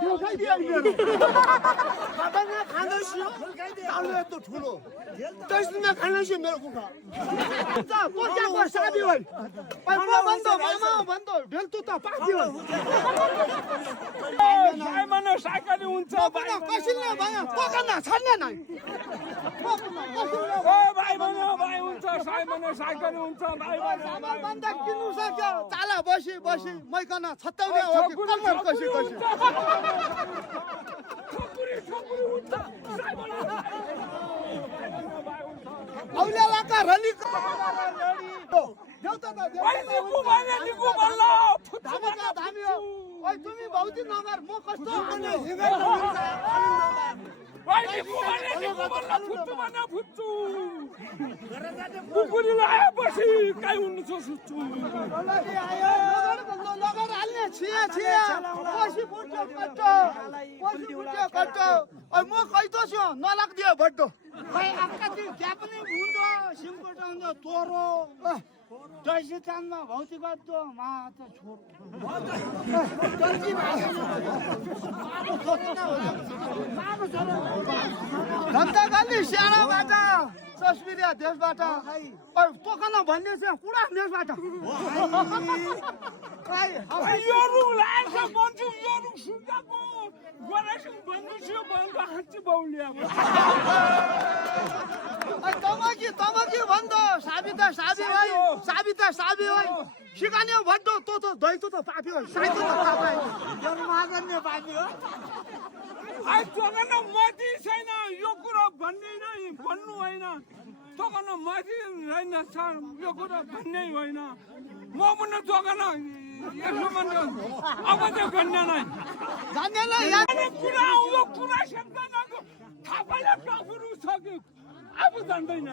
ठेउ खाइदियो मेरो बाबाले खाँदैछियो चाउलो यस्तो ठुलो त्यसमा खाँदैछियो मेरो कुखुरा कोच्याको साबी होइ म भन्दो मामा भन्दो ढेल्तु त पाक्यो साइमन साइकल हुन्छ कसैले भयो पकाउन छन्ने नै भाइ भन्यो भाइ हुन्छ साइमन साइकल हुन्छ भाइ सामान बन्दा किन्नु सक्यो चाला बसी बसी मैकन छत्ताउने हो कि कम्मर कसी कसी ठकुरी ठकुरी हुन्छ साइमन औल्यालाका रली निकु भने निकु भन्न धामीका धामी हो ओइ तिमी भौती नगर म कस्तो निकु भने निकु भन्न फुच्चु भन्न फुच्चु कुकुरीलाई आएपछि काहीँ हुनु छ सुच्चु नगर हाल्ने छिया छिया पसी फुट्यो कट्ट ओइ म कैतो छु नलाग्दियो भड्डो खै अक्काति क्या पनि हुन्छ सिमकोट हुन्छ तोरो दर्जितानमा भौती गद्दो मा त छोड दर्जी धन्दा गाली स्याडाबाट सस्पिरिया देशबाट तोकन भन्ने चाहिँ कुरा देशबाट योरु लान्छ भन्छु योरु सुन्दाको गराइसु भन्नु छु भन्दा हाच्ची बाउलिया तमकी भन्दो साबिता साबी होइ सिकाने भड्डो तो दैतो त पापी हो साइतो त पापी जन्मागन्ने पापी हो आई तोकन मति छैन यो कुरा भन्ने नै भन्नु होइन तोकन मति छैन यो कुरा भन्ने होइन म पनि तोकन यसो भन्नु अब चाहिँ भन्ने नै जान्ने नै यहाँ कुरा यो कुरा शब्द नगो थापाले काफुरु सक्यो अब जान्दैन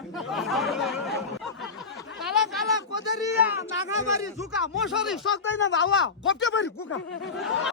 काला काला कोदरिया नागाबारी झुका मसरी सक्दैन भावा गोप्टेभरि कुखा